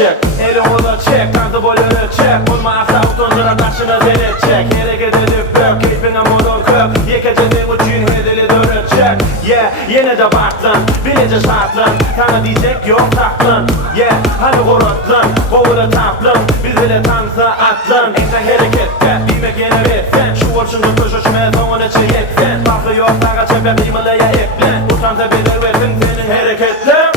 çek Eli ola çek Kandı boyunu çek Olmazsa utundura taşını denetecek Hareket edip bök Keyfine modun kök Yekeceğin uçun hedeli dönecek Yeah yine de baktın Bilince şartlın Kana diyecek yok taktın Yeah hani vurutlan Kovulu taplın Bizile tansa atlın Eksen harekette Bilmek yine bitsin Şu olşunu koşuşmaya son içi yetsin Farklı yok sana çepe bilmeleye eklen Utan tepedir ve tüm senin hareketler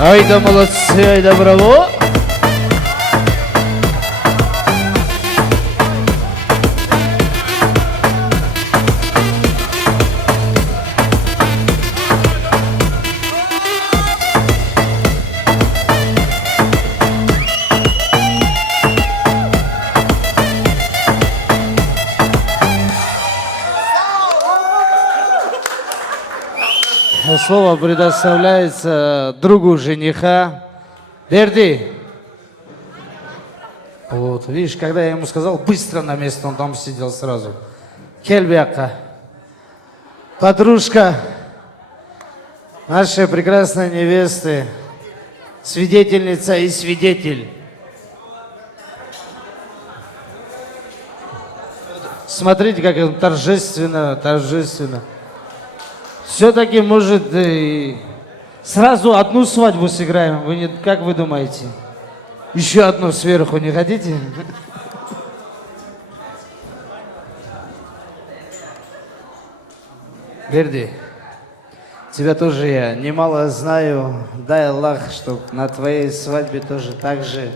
Ай да молодцы, ай да браво! Слово предоставляется другу жениха. Берди. Вот, видишь, когда я ему сказал, быстро на место, он там сидел сразу. Кельбяка. Подружка нашей прекрасной невесты, свидетельница и свидетель. Смотрите, как он торжественно, торжественно. Все-таки, может, сразу одну свадьбу сыграем. Вы не, как вы думаете? Еще одну сверху не хотите? Берди, тебя тоже я немало знаю. Дай Аллах, чтоб на твоей свадьбе тоже так же,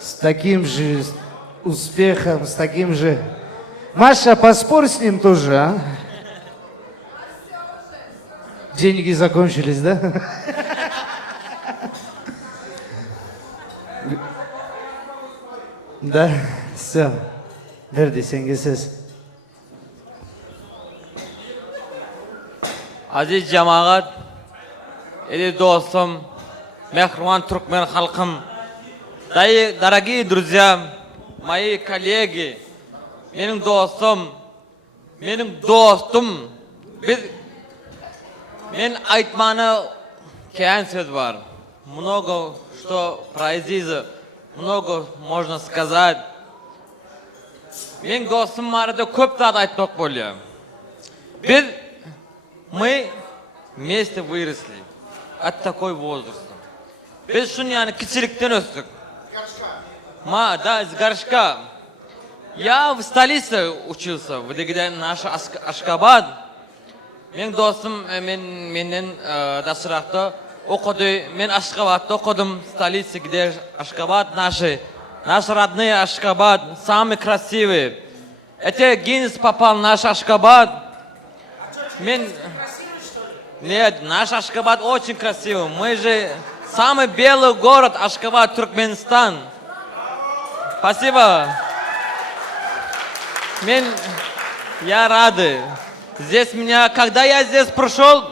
с таким же успехом, с таким же... Маша, поспорь с ним тоже, а? Деньги закончились, да? Да, все. Берди, сенгесіз. Aziz cemaat, или достым, мехрван туркмен халқым, дорогие друзья, мои коллеги, менің достым, мен айтманы кән сөз бар. Много что про Азиза, много можно сказать. Мен достым барыда көп зат айтпақ более. Мы вместе выросли от такой возраста. Без шуняны кичиліктен өстік. Да, из горшка. Я в столице учился, в наш Ашхабад. Мен достым менен дасырақты оқыды. Мен Ашхабадты оқыдым, столице, где Ашхабад наш родной Ашхабад, самый красивый. Это Гиннес попал в наш Ашхабад. Нет, наш Ашхабад очень красивый. Мы же самый белый город Ашхабад, Туркменистан. Спасибо. Я рады. Здесь когда я здесь пришел,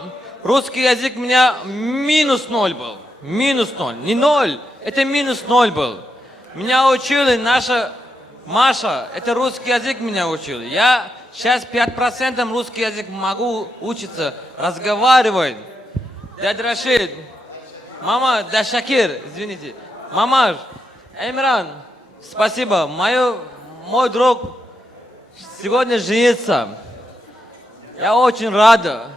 русский язык у меня -0 был. -0. Не 0, это -0 был. Меня учили наша Маша, это русский язык меня учили. Я сейчас 5% русский язык могу учиться, разговаривать. Дядя Рашид, мама, да Шакир, извините. Мама, Эмиран, спасибо. Мой друг сегодня женится. Я очень рада.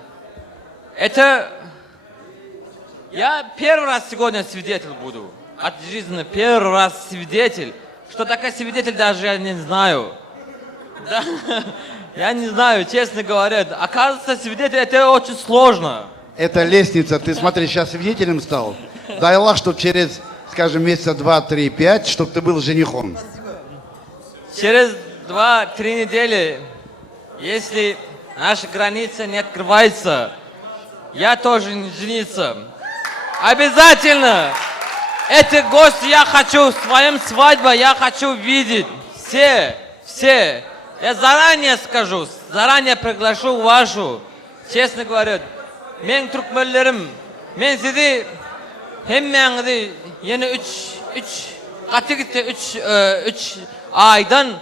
Я первый раз сегодня свидетель буду. От жизни первый раз свидетель. Что такое свидетель, даже я не знаю. Да, я не знаю, честно говоря. Оказывается, свидетель это очень сложно. Это лестница. Ты смотри, сейчас свидетелем стал. Дай Аллах, чтобы через, скажем, месяца 2, 3, 5, чтобы ты был женихом. Через 2-3 недели, если наша граница не открывается, я тоже не жениться. Обязательно. Эти гости я хочу в своем свадьбе, я хочу видеть. Все. Я заранее скажу, заранее приглашу вашу. Честно говоря, мен Türkmenlerim, men sizi hemmenizi yine 3 aydan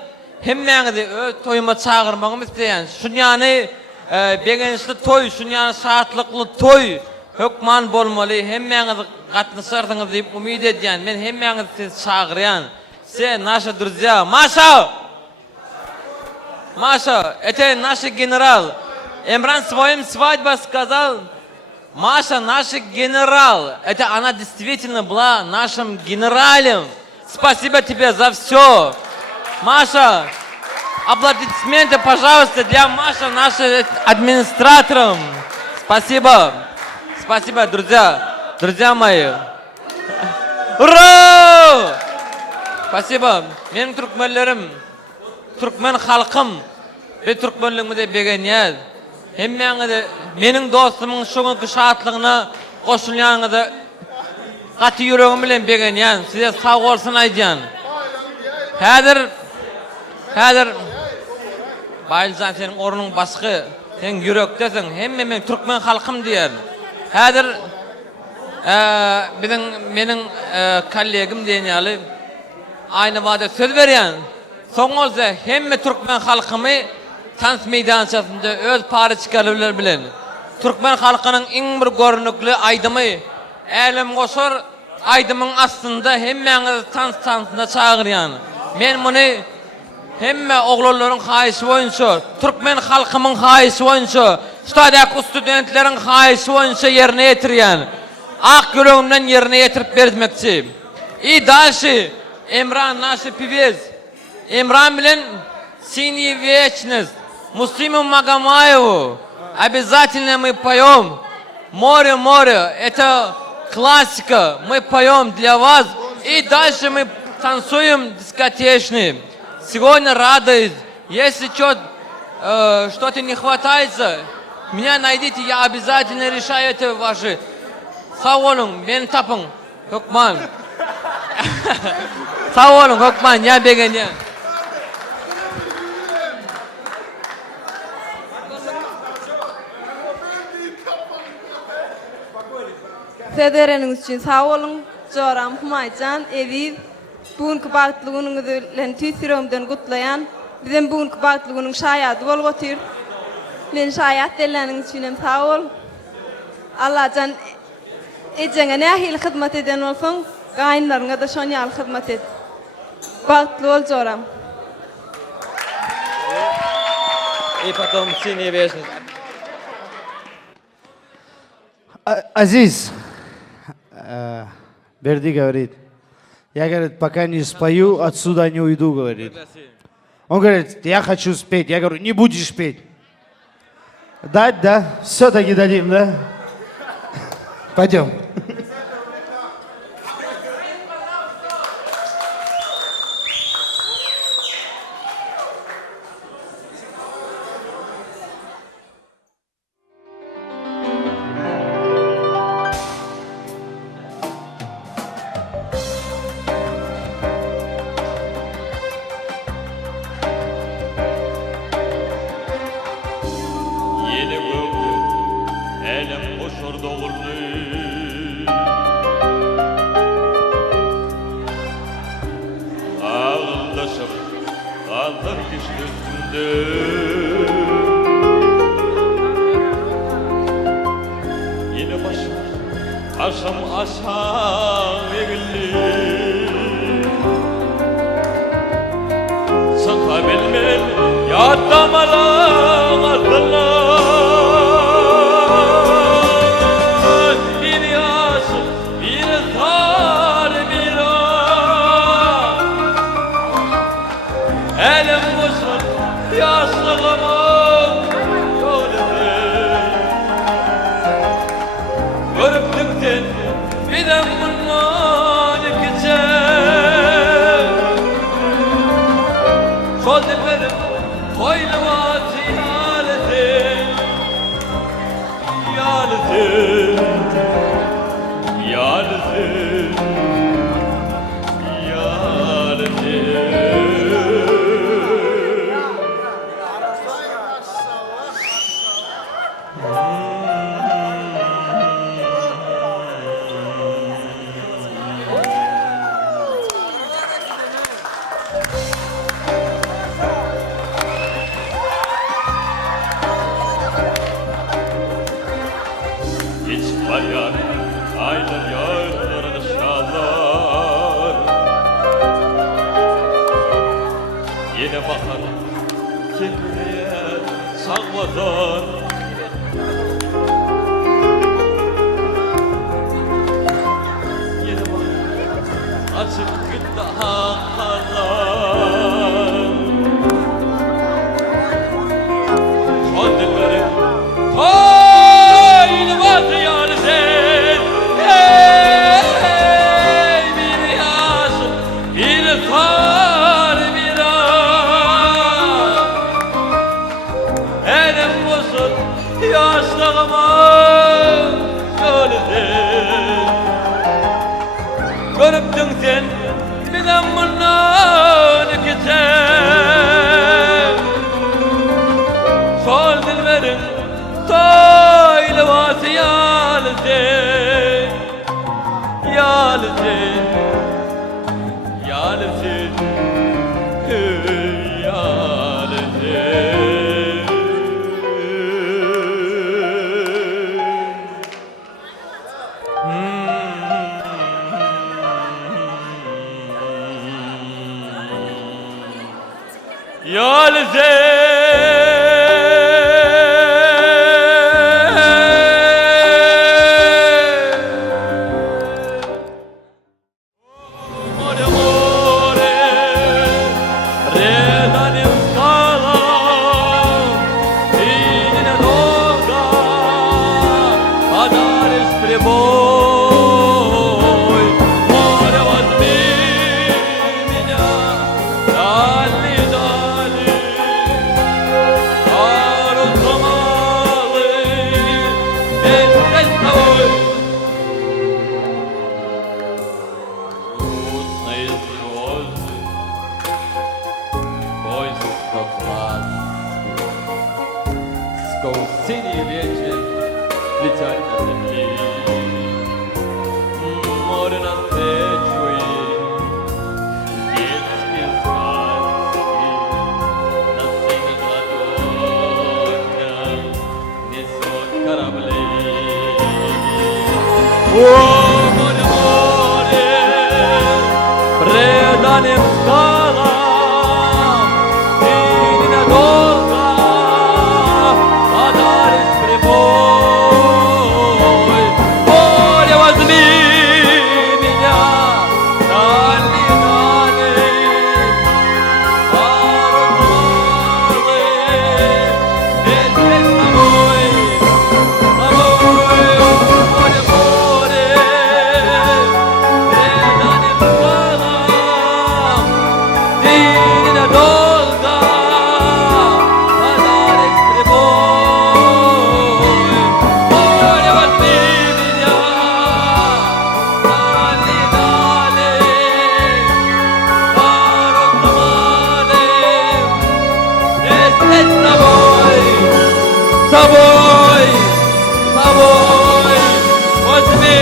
hemmenizi toyuma çağırmağımı isteyen. Şunyani begençli toy, şunyani saatlıklı toy hükman bolmalı. Hemmenizi katlaşarsınız deyip umid ediyen. Men hemmenizi çağırayan. Все наши друзья. Маша, это наш генерал. Эмран своим свадьбе сказал, Маша наш генерал. Это она действительно была нашим генералом. Спасибо тебе за все. Маша, аплодисменты, пожалуйста, для Маши, нашим администраторам. Спасибо. Спасибо, друзья мои. Ура! Спасибо. Benim Türkmenlerim, Türkmen halkım ve Türkmenliğimi de beğeniyaz. Hemmenizi menin dostumun şu günkü şahatlığına koşulyanızı katı yüreğim bilen beğeniyaz. Size sağ olsun aydiyan. Hadir Bayılcan senin orunun baskı, sen yürektesin. Hemme men Türkmen halkım diyer. Hadir menin kollegim deyinyali aynı vade söz veriyen. Son olsa hemme Türkmen halkımı Tans meydançasında öz para çıkarılar bilen. Türkmen halkının en bir görünüklü aydımı elim koşur aydımın aslında hemmeniz tansında çağıryan. Men bunu hemme oğulların hayışı boyunca, Türkmen halkımın hayışı boyunca, stadyak studentlerin hayışı boyunca yerine getiriyan. Ak yüreğimden yerine getirip vermekçi. İyi dalşı Emran naşı pivez. Emran bilen синий вечность. Муслиму Магомаеву. Обязательно мы поем. Море. Это классика. Мы поем для вас. И дальше мы танцуем дискотечный. Сегодня радость. Если что-то не хватается, меня найдите. Я обязательно решаю это ваши. Sağ olun. Beni tapın. Hökman. Sağ olun Hökman. Ya beğen ya. Sedereniz için sağ olun. Coram Humaycan, Eviv. Bugünkü bağıtlığınızı tüysürümden kutlayan. Bizim bugünkü bağıtlığının şayadı bol götür. Men şayat derleriniz için sağ ol. Allah can ecene ne ahil hizmet eden olsun. Gaynlarına da şonyal hizmet et. Bağıtlı ol Coram. И потом синий вечность. Азиз, Берди говорит, я, говорит, пока не спою, отсюда не уйду, говорит. Он говорит, я хочу спеть. Я говорю, не будешь петь. Дать, да? Все-таки дадим, да? Пойдем. Yeni gördüm elim koşur doğullu Ağıldaşım kaldır kişi üstünde Yeni başım aşağı eğildi Sıka bilmel yardamalar ardından Bir yaşım bir zar bir an Elim koşur yaşlığımın yolunu Görüptükten bir de bundan geçer Sol dilberim koylu vaziyet açık daha kalan Son dilleri Toylumaz yâlizin Ey bir yaş bir kar bir an Elim olsun yaşlığıma yâlizin Görüptün sen bizden bundan geçen Sol dilberin toyluvası yâlizin Yâlizin Yâlizin More, more, redanim skalam, inine dolga, adares прибой. Море, возьми меня, дали, дали, вместе с тобой. Грустные слезы, войско глаз. Сквозь синий вечер летят на земли. Море навстречу им, детские сказки на синих ладонях несут корабли. О, море, море, преданным скалам и ненадолго подаришь прибой. Море, возьми меня, дали, дали, вместе с тобой, море, море, преданным скалам ты ненадолго подаришь прибой. Море, возьми меня, дали, дали, пару туманным, вместе с тобой, возьми.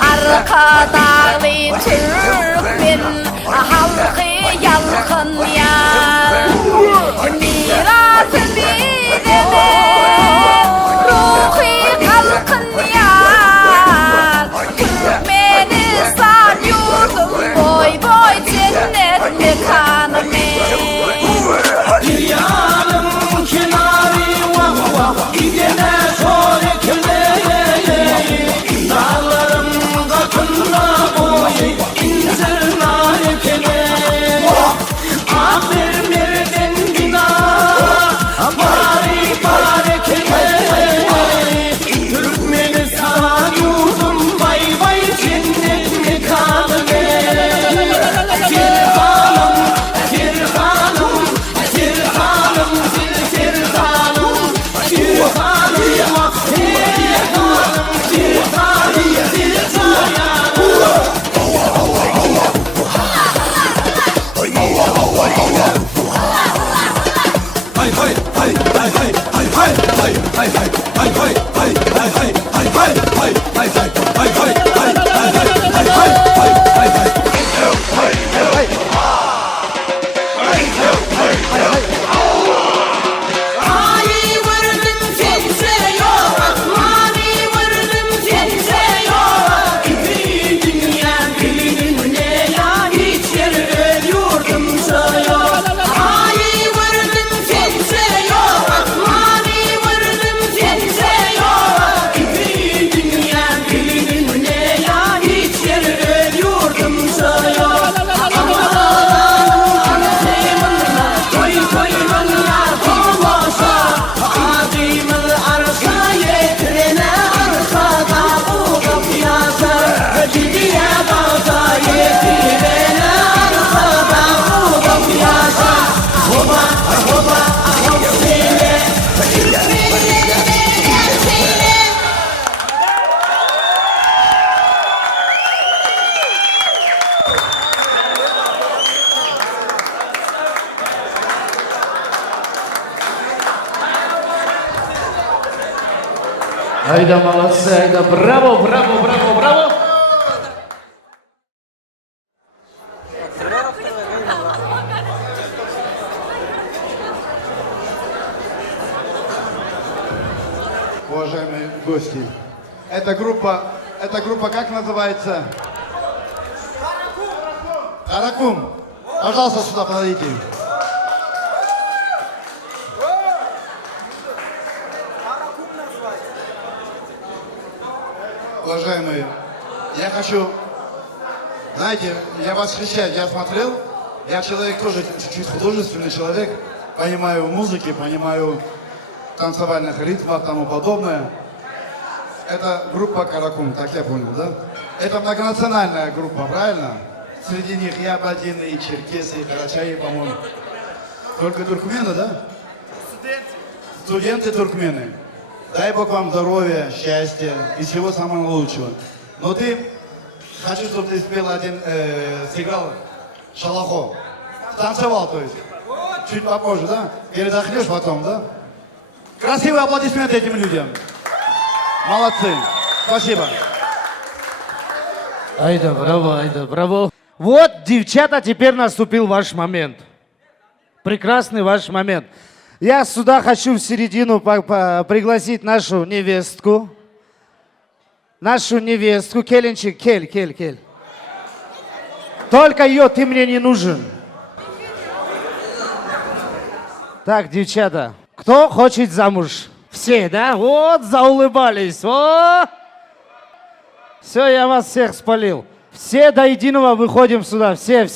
Arka dağlı Türkmen halkı yalkın yan Mirası birine ruhi kalkın yan Türkmenistan yurdum boy boy cennet mekanı Dünyanın kenarı vah vah gidene şöyle köleye Dağların katında boyu incir narim Mavi vurdum kimse yok, mavi vurdum kimse yok. Bir dünya gününe ya hiç yer yurdumsa yok. Mavi vurdum kimse yok, mavi vurdum kimse yok. Bir dünya gününe ya hiç yer yurdumsa yok. Айда, молодцы, айда, браво, браво, браво, браво. Уважаемые гости, эта группа как называется? Каракум. Пожалуйста, сюда подойдите. Уважаемые, я хочу, знаете, я восхищаюсь, я смотрел, я человек тоже чуть художественный человек, понимаю в музыке, понимаю в танцевальных ритмах и тому подобное. Это группа Каракум, так я понял, да? Это многонациональная группа, правильно? Среди них ябадины, и черкесы, и карачаи, по-моему. Только туркмены, да? Студенты туркмены. Дай Бог вам здоровья, счастья и всего самого лучшего. Но ты, хочу, чтобы ты спел сыграл шалахо. Танцевал, то есть. Чуть попозже, да? Передохнешь потом, да? Красивые аплодисменты этим людям. Молодцы. Спасибо. Айда, браво, айда, браво. Вот, девчата, теперь наступил ваш момент. Прекрасный ваш момент. Я сюда хочу в середину пригласить нашу невестку. Нашу невестку. Келенчик, кель. Только ее, ты мне не нужен. Так, девчата, кто хочет замуж? Все, да? Вот, заулыбались. О! Все, я вас всех спалил. Все до единого выходим сюда. Все.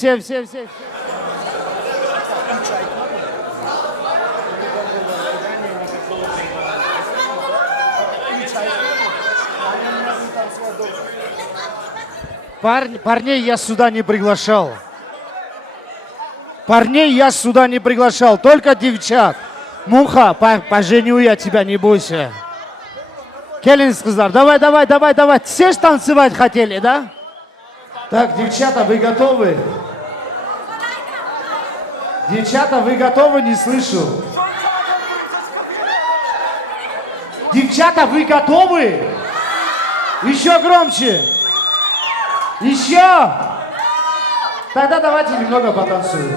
Парней я сюда не приглашал. Только девчат. Муха, поженю я тебя, не бойся. Келин сказал, давай. Все ж танцевать хотели, да? Так, девчата, вы готовы? Девчата, вы готовы? Не слышу. Девчата, вы готовы? Еще громче. Еще. Тогда давайте немного потанцуем.